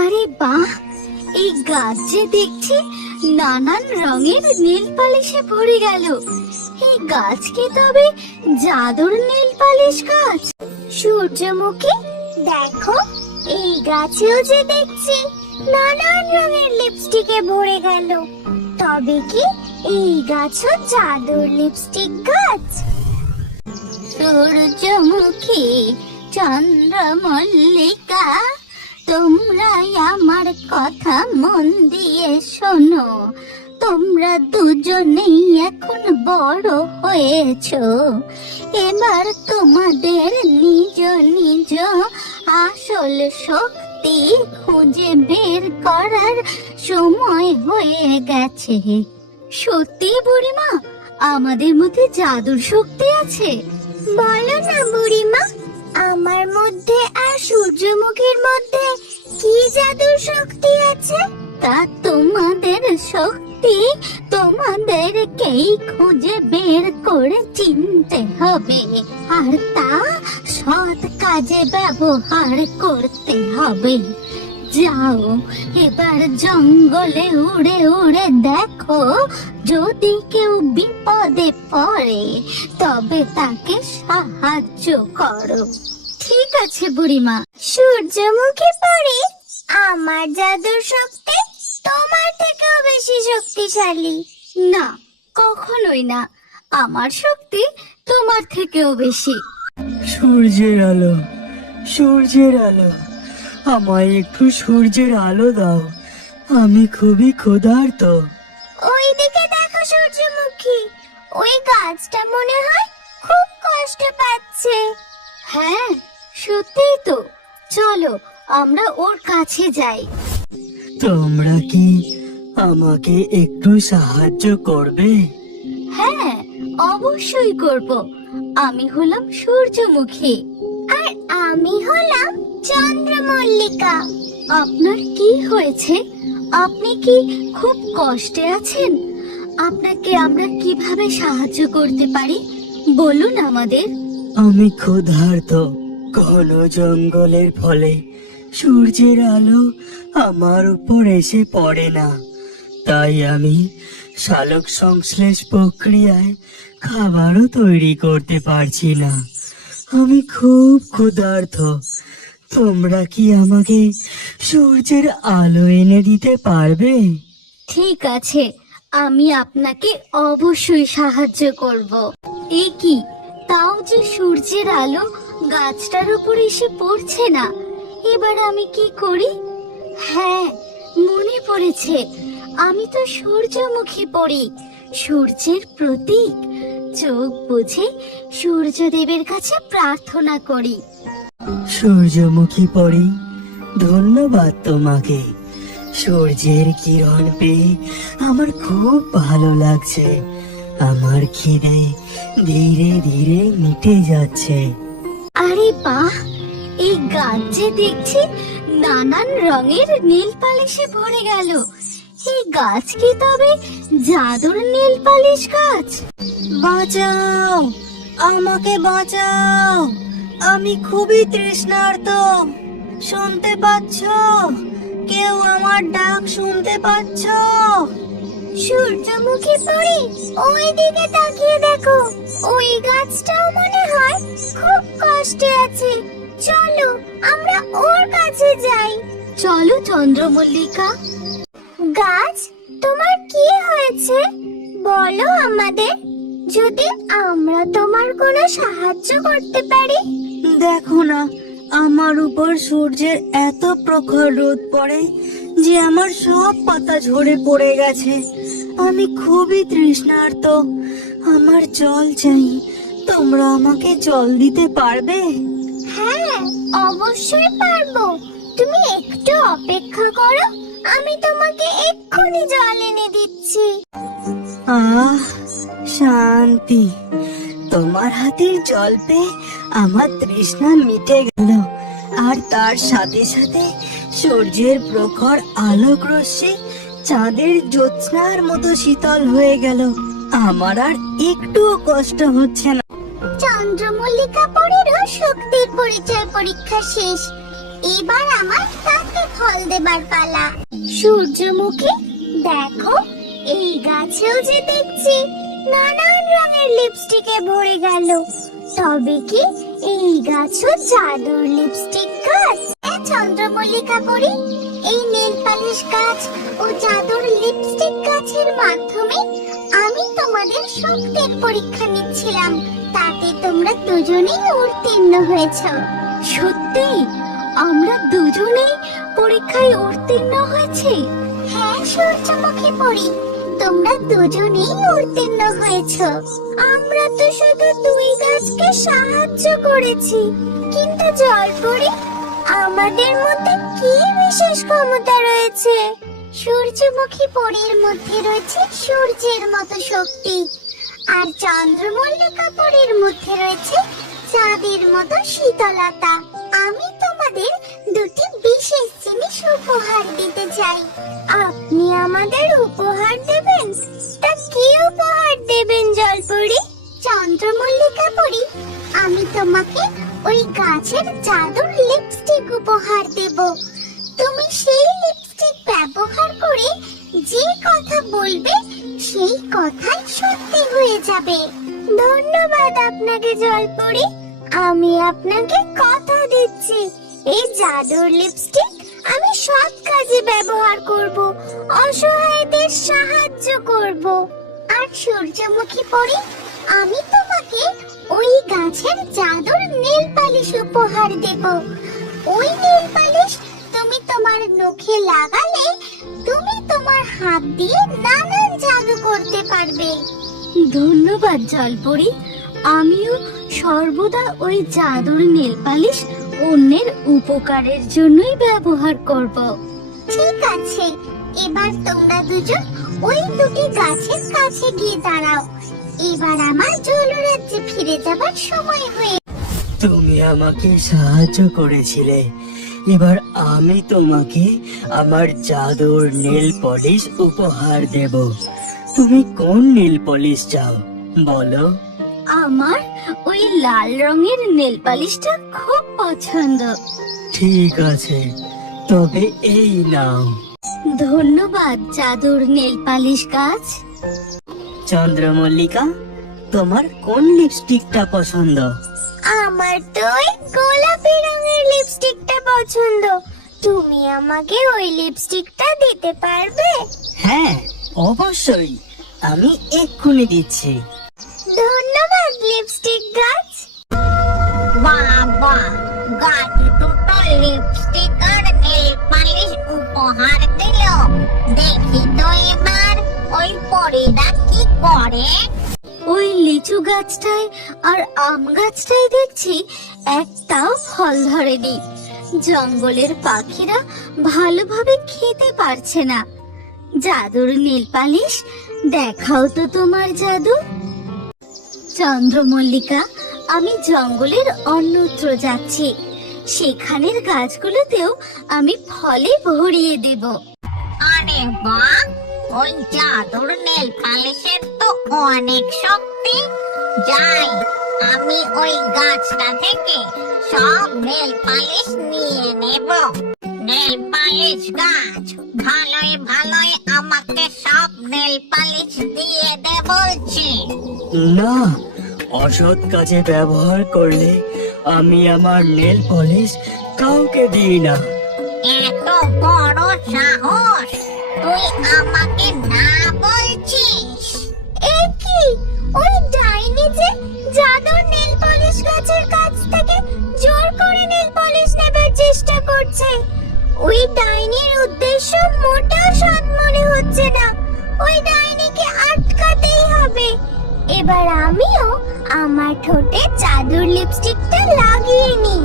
আরে বাহ, এই গাছ যে দেখছি নানান রঙের নীল পালিশে ভরে গেল। এই গাছ কি তবে জাদুর নীল পালিশ গাছ? সূর্যমুখী, দেখো এই গাছেও যে দেখছি নানান রঙের লিপস্টিকে ভরে গেল। তবে কি এই গাছও জাদুর লিপস্টিক গাছ? সূর্যমুখী, চন্দ্রমল্লিকা, তোমরাই আমার কথা মন দিয়ে শোনো। তোমরা দুজনেই এখন বড় হয়েছো। এবার তোমাদের নিজ নিজ আসল শক্তি খুঁজে বের করার সময় হয়ে গেছে। সত্যি বুড়িমা, আমাদের মধ্যে জাদুর শক্তি আছে? বলো না বুড়িমা, আমার মধ্যে আর সূর্যমুখীর মধ্যে কি জাদুর শক্তি আছে? তা তোমাদের শক্তি তোমাদেরকেই খুঁজে বের করে চিনতে হবে, আর তা সৎ কাজে ব্যবহার করতে হবে। যাও, এবার জঙ্গলে উড়ে উড়ে দেখো, যদি কেউ বিপদে পড়ে তবে তাকে সাহায্য করো। ঠিক আছে বুড়িমা। সূর্যমুখী পরি, আমার জাদুর শক্তি তোমার থেকেও বেশি শক্তিশালী। না, কখনোই না, আমার শক্তি তোমার থেকেও বেশি। সূর্যের আলো, সূর্যের আলো, আমায় একটু সূর্যের আলো দাও, আমি খুবই ক্ষুধার্ত। ওইদিকে দেখো সূর্যমুখী, ওই গাছটা মনে হয় খুব কষ্ট পাচ্ছে। হ্যাঁ, সত্যিই তো। চলো আমরা ওর কাছে যাই। তোমরা কি আমাকে একটু সাহায্য করবে? হ্যাঁ, অবশ্যই করব। আমি হলাম সূর্যমুখী আর আমি হলাম চন্দ্রমল্লিকা। আপনার কি হয়েছে? আপনি কি খুব কষ্টে আছেন? আপনাকে আমরা কিভাবে সাহায্য করতে পারি বলুন আমাদের। আমি ক্ষুধার্ত। ঘন জঙ্গলের ফলে সূর্যের আলো আমার উপর এসে পড়ে না, তাই আমি সালোক সংশ্লেষ প্রক্রিয়ায় খাবারও তৈরি করতে পারছি না। আমি খুব ক্ষুধার্ত। তোমরা কি আমাকে সূর্যের আলো এনে দিতে পারবে? ঠিক আছে, আমি আপনাকে অবশ্যই সাহায্য করব। এ কি, তাও যে সূর্যের আলো গাছটার উপর এসে পড়ছে না। এবার আমি কি করি? হ্যাঁ, মনে পড়েছে, আমি তো সূর্যমুখী পড়ি, সূর্যের প্রতীক। চোখ বুঝে সূর্যদেবের কাছে প্রার্থনা করি। সূর্যমুখী পরি, ধন্যবাদ তোমাকে। সূর্যের কিরণ পেয়ে আমার খুব ভালো লাগছে। আমার খিদে ধীরে ধীরে মিটে যাচ্ছে। আরে বাহ, এই গাছ যে দেখছি নানান রঙের নীল পালিশে ভরে গেল। এই গাছ কি তবে জাদুর নীল পালিশ গাছ? বাঁচাও, আমাকে বাঁচাও, আমি খুবই তৃষ্ণার্ত। শুনতে পাচ্ছ? কেউ আমার ডাক শুনতে পাচ্ছ? সূর্যমুখী পরি, ওই দিকে তাকিয়ে দেখো, ওই গাছটাও মনে হয় খুব কষ্টে আছে। চলো আমরা ওর কাছে যাই। চলো চন্দ্রমল্লিকা। গাছ, তোমার কি হয়েছে বলো আমাদের, যদি আমরা তোমার কোনো সাহায্য করতে পারি। দেখো না, আমার উপর সূর্যের এত প্রখর রোদ পড়ে যে আমার সব পাতা ঝরে পড়ে গেছে। আমি খুবই তৃষ্ণার্ত, আমার জল চাই। তোমরা আমাকে জল দিতে পারবে? হ্যাঁ, অবশ্যই পারবো। তুমি একটু অপেক্ষা করো, আমি তোমাকে এক্ষুনি জল এনে দিচ্ছি। আহ, শান্তি। তোমার হাতের জল পেয়ে আমার তৃষ্ণা মিটে গেল, আর তার সাথে সাথে সূর্যের প্রখর আলোক রশ্মি চাঁদের জ্যোৎস্নার মতো শীতল হয়ে গেল। আমার আর একটুও কষ্ট হচ্ছে না। চন্দ্রমল্লিকা পরেরও শক্তির পরিচয় পরীক্ষা শেষ। এবার আমার তাকে ফল দেবার পালা। সূর্যমুখী, দেখো এই গাছেও যে দেখছি নানান রঙের লিপস্টিকে ভরে গেল। তবে কি এই গাছও জাদুর লিপস্টিক গাছ? চন্দ্রমল্লিকা পরি, এই নেল পালিশ গাছ ও জাদুর লিপস্টিক গাছের মাধ্যমে আমি তোমাদের শক্তির পরীক্ষা নিচ্ছিলাম। তাতে তোমরা দুজনেই উত্তীর্ণ হয়েছো। সত্যি আমরা দুজনেই পরীক্ষায় উত্তীর্ণ হয়েছি? হ্যাঁ সূর্যমুখী পরি, তোমরা দুজনেই উত্তীর্ণ হয়েছো। আমরা তো শুধু দুই গাছকে সাহায্য করেছি, কিন্তু জলপরি আমাদের মধ্যে কি বিশেষ ক্ষমতা রয়েছে? সূর্যমুখী পরীর মধ্যে রয়েছে সূর্যের মতো শক্তি, আর চন্দ্রমল্লিকা পরীর মধ্যে রয়েছে চাঁদের মতো শীতলতা। আমি তোমাদের দুটি বিশেষ জিনিস উপহার দিতে চাই। আপনি আমাদের উপহার দেবেন? তা কি উপহার দেবেন জলপরি? চন্দ্রমল্লিকা পরি, আমি তোমাকে ওই গাছের জাদুর লিপস্টিক উপহার দেব। তুমি সেই লিপস্টিক ব্যবহার করে যে কথা বলবে সেই কথাই সত্যি হয়ে যাবে। ধন্যবাদ আপনাকে জলপরি, আমি আপনাকে কথা দিচ্ছি এই জাদুর লিপস্টিক আমি সব কাজে ব্যবহার করব, অসহায়দের সাহায্য করব। আর সূর্যমুখী পরি, আমি তোমাকে ওই গাছের জাদুর নেল পালিশ উপহার দেব। ওই নেল পালিশ তুমি তোমার নখে লাগালে তুমি তোমার হাত দিয়ে নানান জাদু করতে পারবে। ধন্যবাদ জলপরি, আমিও সর্বদা ওই জাদুর নেল পালিশ অন্যের উপকারের জন্যই ব্যবহার করব। ঠিক আছে, এবার তোমরা দুজন ওই দুটি গাছের কাছে গিয়ে দাঁড়াও। এবার আমার জলরাজ্যে ফিরে যাবার সময় হয়ে। তুমি আমাকে সাহায্য করেছিলে, এবার আমি তোমাকে আমার জাদুর নীল পলিশ উপহার দেব। তুমি কোন নীল পলিশ চাও বলো? আমার ওই লাল রঙের নেল পালিশটা খুব পছন্দ। ঠিক আছে, তবে এই নাও। ধন্যবাদ জাদুর নেল পালিশ গাছ। চন্দ্রমল্লিকা, তোমার কোন লিপস্টিকটা পছন্দ? আমার তো ওই গোলাপি রঙের লিপস্টিকটা পছন্দ। তুমি আমাকে ওই লিপস্টিকটা দিতে পারবে? হ্যাঁ অবশ্যই, আমি এক্ষুনি দিচ্ছি। ধন্যবাদ লিপস্টিক গাছ। বাবা, গাছ দুটো লিপস্টিক আর নেল পালিশ উপহার দিল। দেখি তো এবার ওই পরীরা কি করে। ওই লিচু গাছটায় আর আম গাছটায় দেখছি একটাও ফল ধরেনি। জঙ্গলের পাখিরা ভালোভাবে খেতে পারছে না। জাদুর নীল পালিশ, দেখাও তো তোমার জাদু। চন্দ্রমল্লিকা, আমি জঙ্গলের অন্যত্র যাচ্ছি, সেখানের গাছগুলোতেও আমি ফলে ভরিয়ে দেব। আরে বাহ, ওই জাদুর নেল পালিশের তো অনেক শক্তি। যাই, আমি ওই গাছটা থেকে সব নেল পালিশ নিয়ে নেব। নেল পালিশ গাছ, ভালোই ভালোই আমাকে সব নেল পালিশ দিয়ে দে বলছি। না, অসৎ কাজে ব্যবহার করলে আমি আমার নেল পলিশ কাউকে দিই না। এত বড় সাহস, তুই আমাকে না বলছিস? এ কি, ওই ডাইনি যে জাদুর নেল পলিশ গাছের কাছ থেকে জোর করে নেল পলিশ নেবার চেষ্টা করছে। ওই ডাইনির উদ্দেশ্য মোটেও সৎ মনে হচ্ছে না। ওই ডাইনিকে আটকাতেই হবে। এবার আমিও আমার ঠোঁটে জাদুর লিপস্টিকটা লাগিয়ে নিই।